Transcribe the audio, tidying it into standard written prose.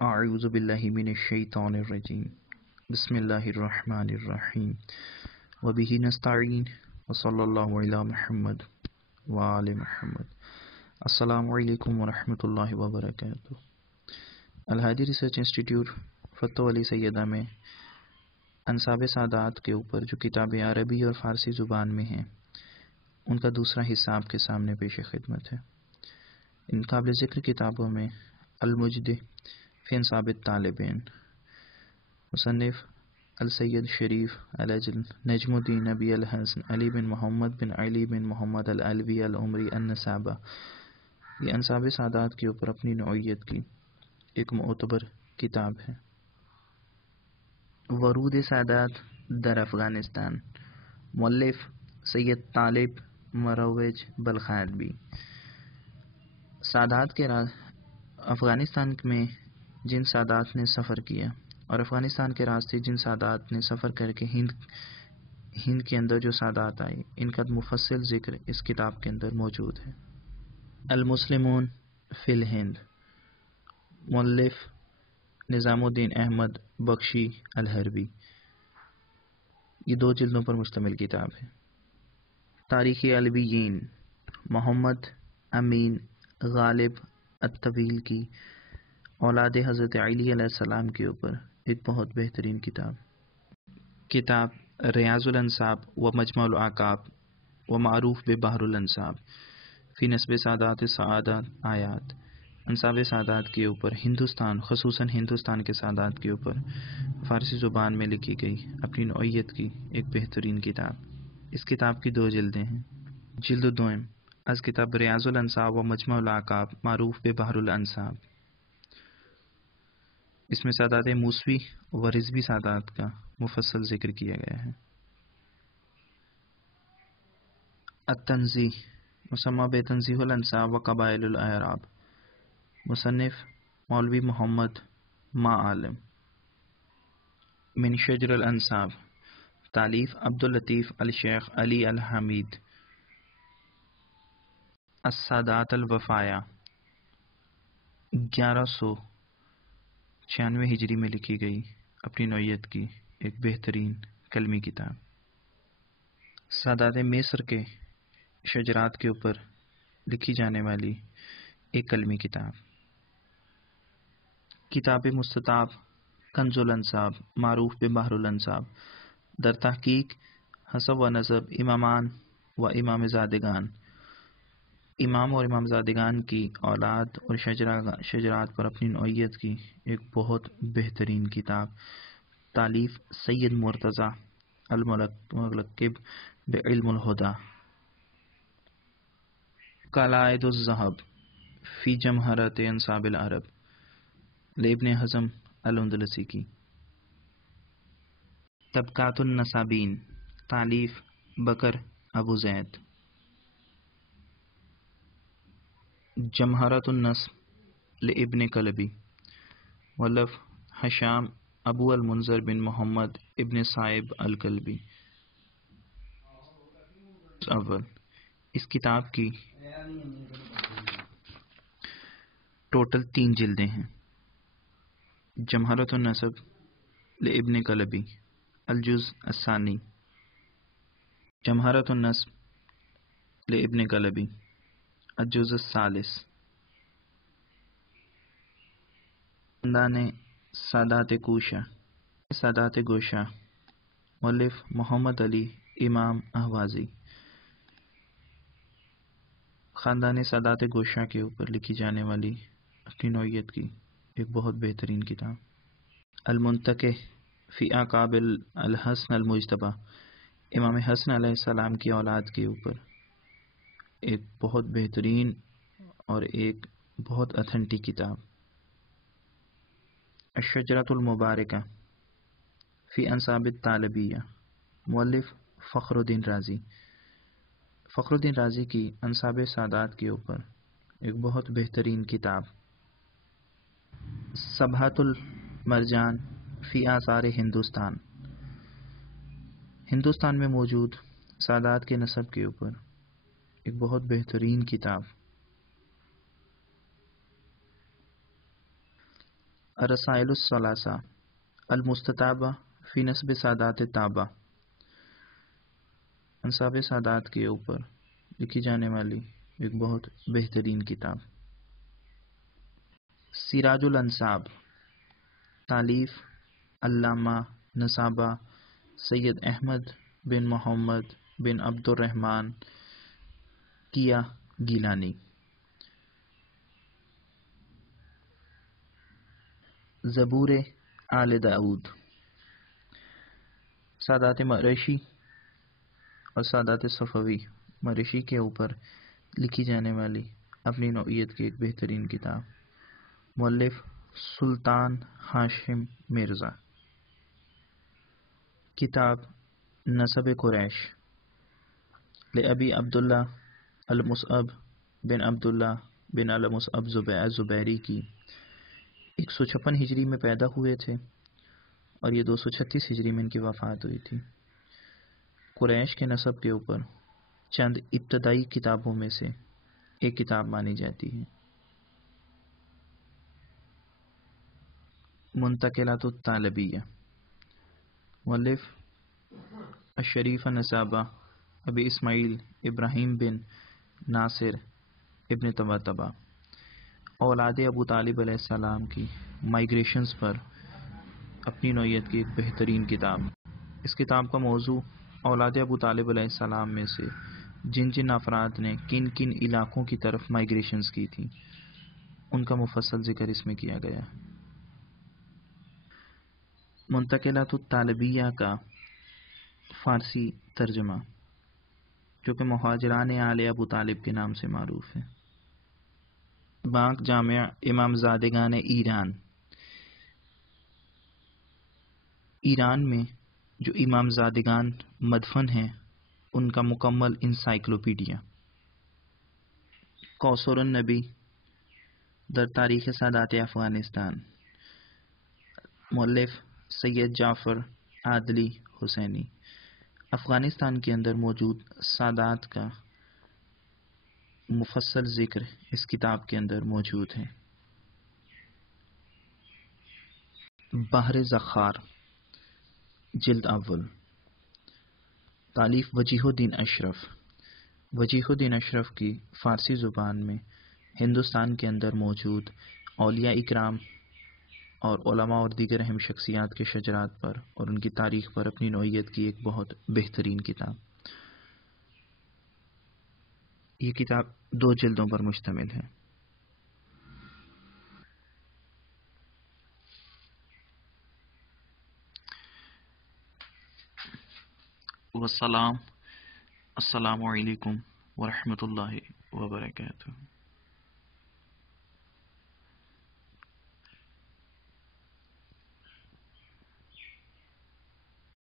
اعوذ باللہ من الشیطان الرجیم بسم اللہ الرحمن الرحیم وبہ نستعین وصلی اللہ علی محمد وآل محمد۔ السلام علیکم ورحمۃ اللہ وبرکاتہ۔ الہادی ریسرچ انسٹیٹیوٹ فتح علی سیدہ میں انصاب سادات کے اوپر جو کتابیں عربی اور فارسی زبان میں ہیں ان کا دوسرا حصہ آپ کے سامنے پیش خدمت ہے۔ ان قابل ذکر کتابوں میں المجد فی انصاب الطالبین، مصنف السید شریف العجل نجم الدین نبی الحسن علی بن محمد بن علی بن محمد العلوی العمری النسابہ، یہ انصاب سادات کے اوپر اپنی نوعیت کی ایک معتبر کتاب ہے۔ ورود سادات در افغانستان، مؤلف سید طالب مروج بلخادبی۔ سادات کے افغانستان میں جن سادات نے سفر کیا اور افغانستان کے راستے جن سادات نے سفر کر کے ہند کے اندر جو سادات آئے، ان کا مفصل ذکر اس کتاب کے اندر موجود ہے۔ المسلمون فی الہند، مؤلف نظام الدین احمد بخشی الحربی، یہ 2 جلدوں پر مشتمل کتاب ہے۔ تاریخ علویین، محمد امین غالب الطویل کی اولاد حضرت علی علیہ السلام کے اوپر ایک بہت بہترین کتاب ریاض الانصاب و مجمع العقاب و معروف ببحر الانصاب فی نسب سادات سعادات آیات، انصاب سادات کے اوپر ہندوستان، خصوصاً ہندوستان کے سادات کے اوپر فارسی زبان میں لکھی گئی اپنی نوعیت کی ایک بہترین کتاب۔ اس کتاب کی 2 جلدیں ہیں۔ جلد دوم از کتاب ریاض الانصاب و مجمع العقاب معروف ببحر الانصاب، اس میں سادات موسوی و رضوی سادات کا مفصل ذکر کیا گیا ہے۔ التنزیہ، مسمى بتنزیہ الانصاب و قبائل الاعراب، مصنف مولوی محمد ما عالم۔ من شجر الانصاب، تالیف عبداللطیف الشیخ علی الحمید۔ السادات الوفایہ، 1196 ہجری میں لکھی گئی اپنی نوعیت کی ایک بہترین کلمی کتاب۔ سادات مصر کے شجرات کے اوپر لکھی جانے والی ایک کلمی کتاب۔ کتاب مستطاب کنز الانصاب معروف ببحر الانصاب، در تحقیق حسب و نسب امامان و امام زادگان، امام اور امام زادگان کی اولاد اور شجرات پر اپنی نوعیت کی ایک بہت بہترین کتاب۔ تالیف سید مرتضی الملقب بعلم الہدی۔ قلائد الذہب فی جمہرۃ انصاب العرب، لابن حزم الاندلسی کی۔ طبقات النسابین، تالیف بکر ابو زید۔ جمہرۃ النسب لابن کلبی، مؤلف ہشام ابو المنذر بن محمد ابن صائب الکلبی۔ اول، اس کتاب کی ٹوٹل 3 جلدیں ہیں۔ جمہرۃ النسب لابن کلبی، الجزء الثانی۔ جمہرۃ النسب لابن کلبی، الجزء الثالث۔ خاندان سادات کوشہ، سادات گوشہ، مؤلف محمد علی امام اہوازی۔ خاندان سادات گوشہ کے اوپر لکھی جانے والی اپنی نوعیت کی ایک بہت بہترین کتاب۔ المنتقی فی اعقاب الحسن المجتبی، امام حسن علیہ السلام کی اولاد کے اوپر ایک بہت بہترین اور ایک بہت اتھینٹک کتاب۔ الشجرۃ المبارکہ فی انصاب الطالبیہ، مؤلف فخر الدین رازی۔ فخر الدین رازی کی انصاب سادات کے اوپر ایک بہت بہترین کتاب۔ صبحۃ المرجان فی آثار ہندوستان، ہندوستان میں موجود سادات کے نسب کے اوپر ایک بہت بہترین کتاب۔ الرسائل الثلاثہ المستتابہ فی نسب سادات تابہ، انصاب سادات کے اوپر لکھی جانے والی ایک بہت بہترین کتاب۔ سراج الانساب، تالیف علامہ نسابہ سید احمد بن محمد بن عبد الرحمن کیا گیلانی۔ زبور آل داؤد، سادات مریشی اور سادات صفوی مریشی کے اوپر لکھی جانے والی اپنی نوعیت کی ایک بہترین کتاب۔ مؤلف سلطان ہاشم مرزا۔ کتاب نسب قریش لأبی عبداللہ المصعب بن عبداللہ بن المصعب زبیری کی 156 ہجری میں پیدا ہوئے تھے اور یہ 236 ہجری میں ان کی وفات ہوئی تھی۔ قریش کے نسب کے اوپر چند ابتدائی کتابوں میں سے ایک کتاب مانی جاتی ہے۔ منتقلات الطالبیہ، مؤلف الشریف نسابہ ابی اسماعیل ابراہیم بن ناصر ابن طباطبہ، اولاد ابو طالب علیہ السلام کی مائیگریشنز پر اپنی نوعیت کی ایک بہترین کتاب۔ اس کتاب کا موضوع اولاد ابو طالب علیہ السلام میں سے جن جن افراد نے کن کن علاقوں کی طرف مائیگریشنز کی تھیں ان کا مفصل ذکر اس میں کیا گیا۔ منتقلات الطالبیہ کا فارسی ترجمہ، جو کہ مہاجران آل ابو طالب کے نام سے معروف ہے۔ بانک جامع امام زادگان ایران، ایران میں جو امام زادگان مدفن ہیں ان کا مکمل انسائکلوپیڈیا۔ کوثر النبی در تاریخ سادات افغانستان، مؤلف سید جعفر عادلی حسینی، افغانستان کے اندر موجود سادات کا مفصل ذکر اس کتاب کے اندر موجود ہے۔ بحر زخار، جلد اول، تالیف وجیہ الدین اشرف۔ وجیہ الدین اشرف کی فارسی زبان میں ہندوستان کے اندر موجود اولیاء اکرام اور علماء اور دیگر اہم شخصیات کے شجرات پر اور ان کی تاریخ پر اپنی نوعیت کی ایک بہت بہترین کتاب۔ یہ کتاب 2 جلدوں پر مشتمل ہے۔ السلام علیکم ورحمۃ اللہ وبرکاتہ۔